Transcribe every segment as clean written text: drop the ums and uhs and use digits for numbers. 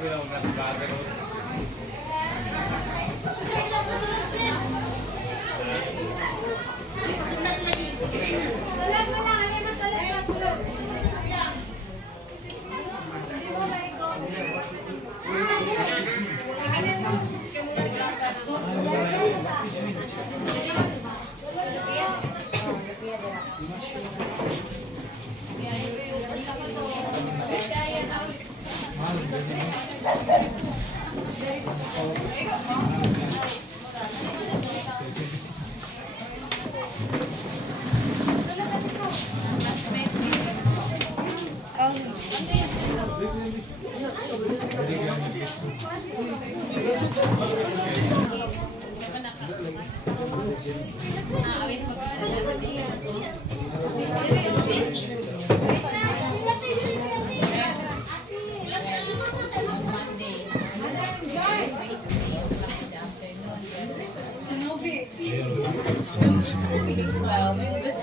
Best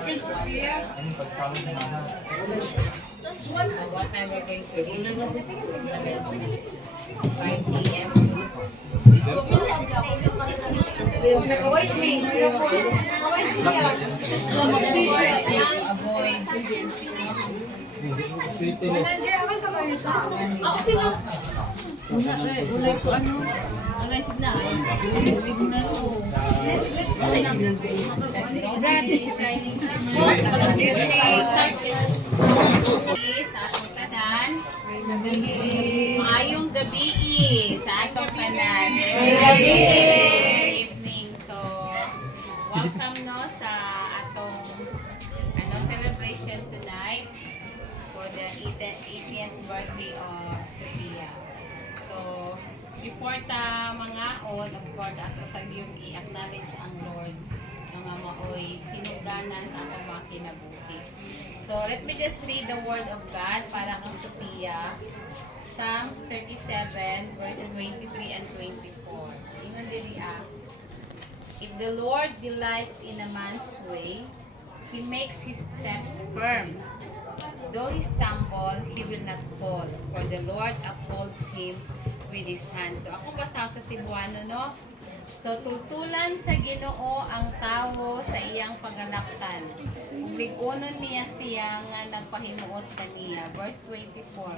friends here. What time are we going to eat? 5 p.m. Nag-white meat. Maayong gabi sa atong tanan. Evening. So, welcome no sa atong celebration tonight for the 80th birthday of Sophia. So, before ta mga on, of course, ato sa yung i-acknowledge ang Lord mga maoy sinugdanan sa akong mga kinabuhi. So, let me just read the word of God para kang Sophia. Psalms 37, verses 23 and 24. Ingon diri if the Lord delights in a man's way, He makes his steps firm. Though he stumble, he will not fall, for the Lord upholds him with His hand. So, ako basa sa Cebuano, no? So, tutulan sa Ginoo ang tao sa iyang pagalaktan. Ligunon niya siya nga nagpahimuot kaniya. Verse 24.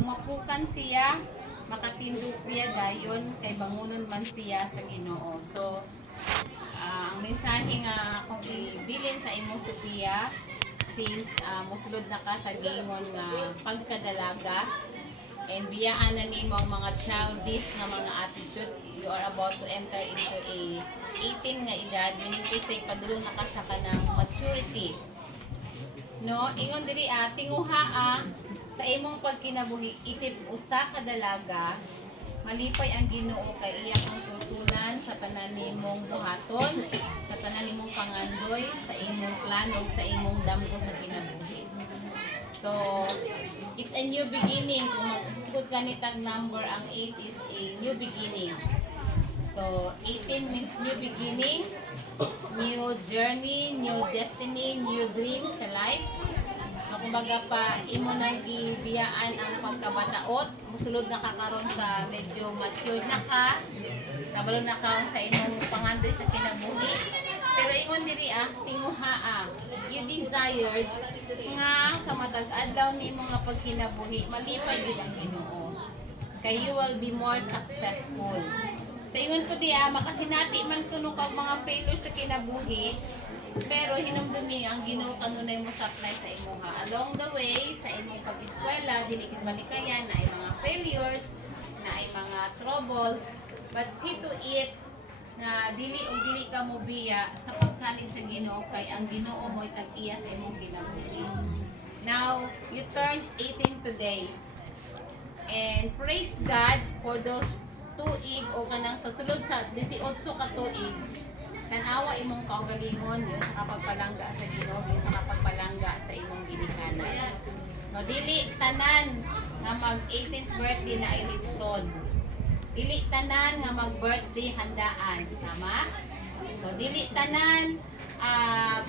Umapukan siya, makatindog siya dayon, kay bangunon man siya sa Ginoo. So, ang mensahe nga akong ibilin sa imo Sophia, since musulod na ka sa gingon nga pagkadalaga, and biyaan na nimo ang mga childish na mga attitude, you are about to enter into a 18 nga edad, meaning to say, padulong na ka sa kanang maturity. No, ingon diri tinguha sa imong pagkinabuhi, isip usa ka dalaga, malipay ang Ginoo kay iya ang tutulan sa tanan nimong buhaton, sa tanan nimong pangandoy, sa imong plano, sa imong damgo sa kinabuhi. So, it's a new beginning. Kung mag-ikot ka nitag number, ang 8 is a new beginning. So, 18 means new beginning, new journey, new destiny, new dreams sa life. So, kumbaga pa, imo nang ibiyaan ang pagkabataot, musulod na ka karon sa medyo matured na ka, nabalo na ka sa imong pangandoy sa kinabuhi. Pero ingon diri tinguha you desired nga sa matag adlaw nimo nga pagkinabuhi, malipay gid ang Ginoo. Kay you will be more successful. So ingon ko di makasinati man kuno kag mga failures sa kinabuhi, pero hinumdumi ang Ginoo kanunay mo supply sa imuha. Along the way sa imong pag-eskwela, dili gid malikayan na ay mga failures, na ay mga troubles, but see to it nga dili ka mo biya sa pagsalig sa Ginoo, kay ang Ginoo mo itag-iya sa imong kinabuhi. Now, you turned 18 today. And praise God for those tuig o kanang sa sulod sa 18 ka tuig. Tanawa imong kaugalingon yun sa kapagpalangga sa Ginoo, yun sa kapagpalangga sa imong ginikanan. No, dili tanan nga mag 18th birthday na ay litsod. Dili tanan nga mag-birthday handaan, tama? So dili tanan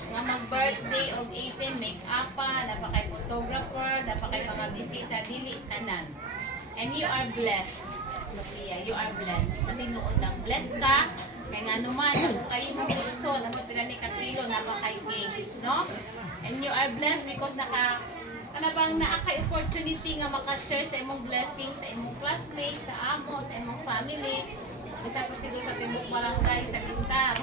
nga mag-birthday og 18 make-up pa, napakay photographer, napakay mga bisita, dili tanan. And you are blessed. Sophia, you are blessed. Matinood lang. Blessed ka. Kaya nga naman, kayo mo bulso, naman pila ni Katilo, napakay no? And you are blessed because bang naakay opportunity nga makashare sa imong blessing, sa imong classmates, sa amo, sa imong family. Bisa pa siguro sa tibok barangay, sa Bintar.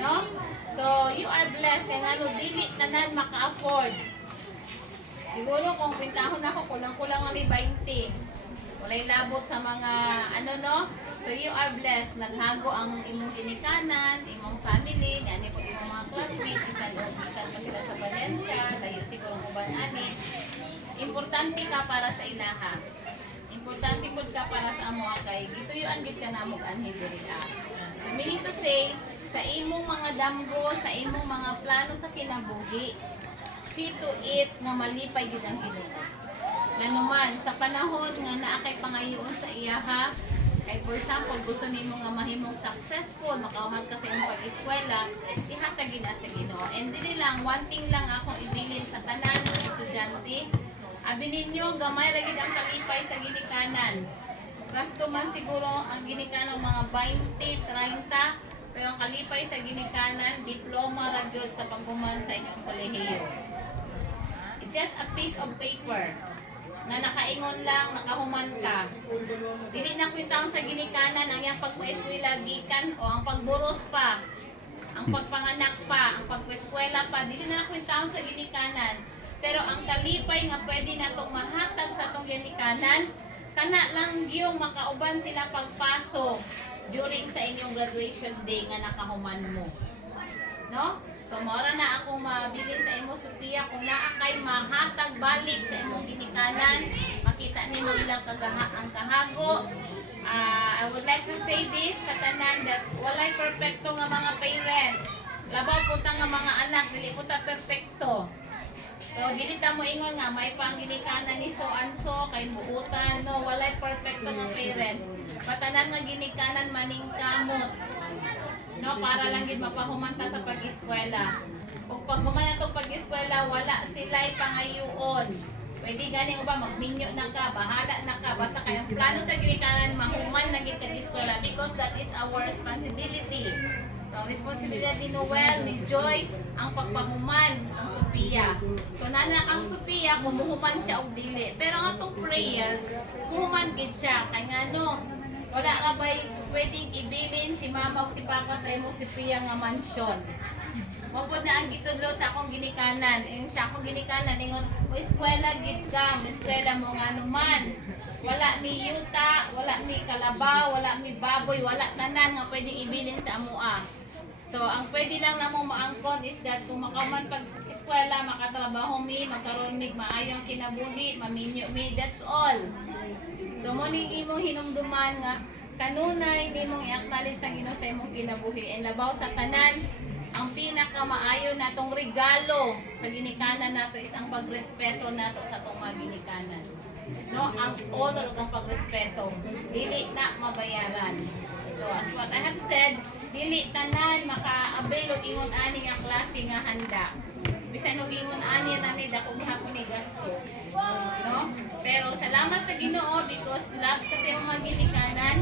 No? So, you are blessed. Kaya nga, dili tanan maka-afford. Siguro kung pintahon ako, kulang-kulang ang 20. Walay labot sa mga no? So you are blessed. Naghago ang imong ginikanan, imong family, ani po imong mga classmates, isan pa sila sa Valencia, dayo siguro uban ani. Importante ka para sa ilaha. Importante po ka para sa amo kay gituyuan gid ka namog anhi diri. Meaning to say, sa imong mga damgo, sa imong mga plano sa kinabuhi, see to it nga malipay gid ang Ginoo. Nanuman, sa panahon nga naakay pangayoon sa iyaha, kay for example, gusto nimo nga mahimong successful, makauman ka sa imong pag-eskwela, ihatag gid sa Ginoo. And dili lang, one thing lang akong ibilin sa tanan ng estudyante, abi ninyo, gamay ra gid ang kalipay sa ginikanan. Gasto man siguro ang ginikanan mga 20, 30, pero ang kalipay sa ginikanan, diploma ra gyud sa paghuman sa inyong kolehiyo. It's just a piece of paper na nakaingon lang, nakahuman ka. Dili na kwintaon sa ginikanan ang iyang pagpaeskwela gikan o ang pagburos pa, ang pagpanganak pa, ang pagpaeskwela pa, dili na kwintaon sa ginikanan. Pero ang kalipay nga pwede natong mahatag sa atong ginikanan, kana lang yung makauban sila pagpasok during sa inyong graduation day nga nakahuman mo. No? So, mora na akong mabilin sa imo, Sophia, kung naakay mahatag balik sa imong ginikanan, makita nimo ilang ang kahago. I would like to say this sa tanan that walay perfecto nga mga parents. Labaw po ta nga mga anak, dili po ta perfecto. So, dili ta mo ingon nga, may pangginikanan ni so and so, kay buutan, no, walay perfecto nga parents. Patanan nga ginikanan maning kamot. No, para lang gid mapahumanta sa pag-eskwela. Ug pag human atong pag-eskwela, wala sila'y pangayoon. Pwede gani uba magminyo na ka, bahala na ka, basta kay ang plano sa ginikanan mahuman na gid ka eskwela because that is our responsibility. So, ang responsibilidad ni Noel, ni Joy, ang pagpahuman ng Sophia. So, nana kang Sophia, kumuhuman siya og dili. Pero ang atong prayer, muhuman gid siya. Kaya nga no, wala ra ba'y pwedeng ibilin si mama o si papa sa imo si Pia nga mansyon. Mapod na ang gitudlo sa akong ginikanan. Yung sa akong ginikanan, ingon, o eskwela gid ka, eskwela mo nga naman. Wala mi yuta, wala mi kalabaw, wala mi baboy, wala tanan nga pwedeng ibilin sa amua. So, ang pwede lang na mo maangkon is that kung makaman pag eskwela, makatrabaho mi, magkaroon mi, maayong kinabuhi, maminyo mi, that's all. So, mo ning imong hinumduman nga, kanunay nimong i-acknowledge sa Ginoo sa imong kinabuhi. And labaw sa tanan, ang pinakamaayo natong regalo sa ginikanan nato is ang pagrespeto nato sa atong mga ginikanan. No, ang honor ug ang pagrespeto dili na mabayaran. So as what I have said, dili tanan maka-avail og ingon ani nga klase nga handa. Bisan og ingon ani nani dakong hapon ni gasto. No? Pero salamat sa Ginoo because love ka sa imong mga ginikanan.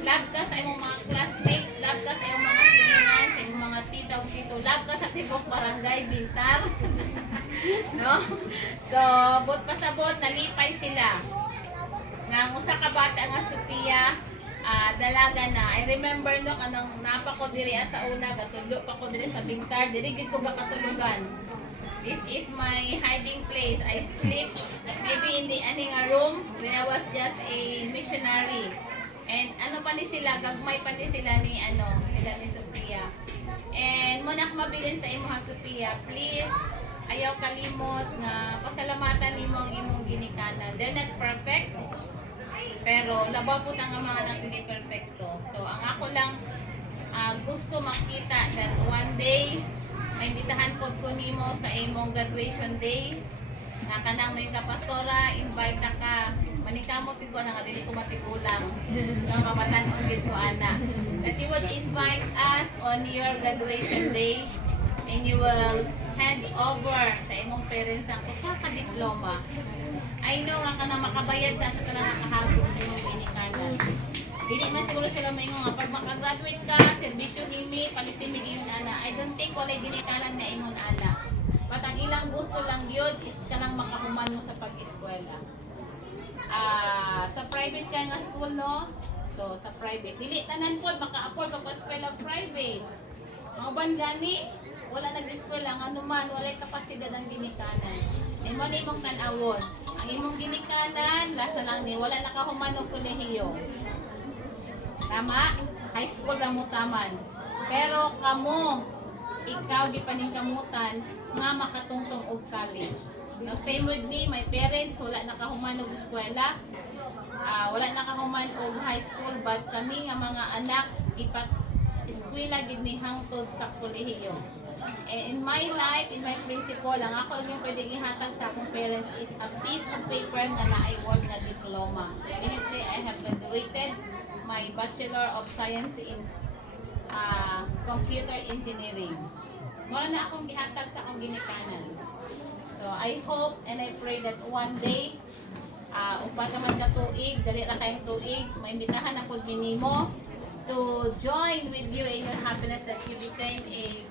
Love ka sa imong mga classmates, love ka sa imong mga silingan, sa imong mga tita o tito, love ka sa tibok barangay Bintar. No? So, bot pasabot, nalipay sila. Nga ang usa ka bata nga Sophia, dalaga na. I remember no, kanang napa ko diri sa una, gatulo pa ko diri sa Bintar, diri gid ko gakatulugan. This is my hiding place. I sleep maybe in the aning room when I was just a missionary. And ano pa ni sila, gagmay pa ni sila ni sila ni Sophia. And muna mabilin sa imong Sophia, please ayaw kalimot nga pasalamatan nimo ang imong ginikanan. They're not perfect, pero labaw po nga mga natili perfecto. So ang ako lang gusto makita that one day maimbitahan po ko nimo sa imong graduation day. Nga kanang may kapastora, invite ka. Manikamot ko na dili ko matigulang. Ang kabatan-on gid ko ana. That you would invite us on your graduation day and you will hand over sa imong parents ang usa ka diploma. I know nga ka na makabayad na sa kanang nakahagod sa imong ginikanan. Dili man siguro sila maingon nga pag makagraduate ka, serbisyo himi, palitin mi ingon ana. I don't think walay ginikanan na ingon ana. But ang ilang gusto lang gyud is kanang makahuman mo sa pag-eskwela. Sa private ka nga school no. So sa private dili tanan pod maka-afford pag eskwela private. Ang uban gani wala nag-eskwela nga naman walay kapasidad ang ginikanan. And mo imong tan-awon. Ang imong ginikanan lasa lang ni wala nakahuman og kolehiyo. Tama? High school ra mo taman. Pero kamo, ikaw di paningkamutan nga makatungtong og college. Now same with me, my parents wala nakahuman og eskwela. Wala nakahuman og high school but kami nga mga anak ipat eskwela gid mi hangtod sa kolehiyo. In my life, in my principle, ang ako lang yung pwedeng ihatag sa akong parents is a piece of paper nga na-award na diploma. Immediately, I have graduated my Bachelor of Science in Computer Engineering. Mura na akong gihatag sa akong ginikanan. So, I hope and I pray that one day, upa naman ka tuig, dali ra kayong tuig, maimbitahan ako minimo to join with you in your happiness that you became a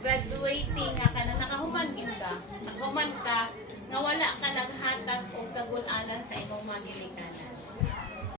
graduating nga ka na nakahuman gid ka. Nakahuman ka nga wala ka naghatag og kagul-anan sa imong mga ginikanan.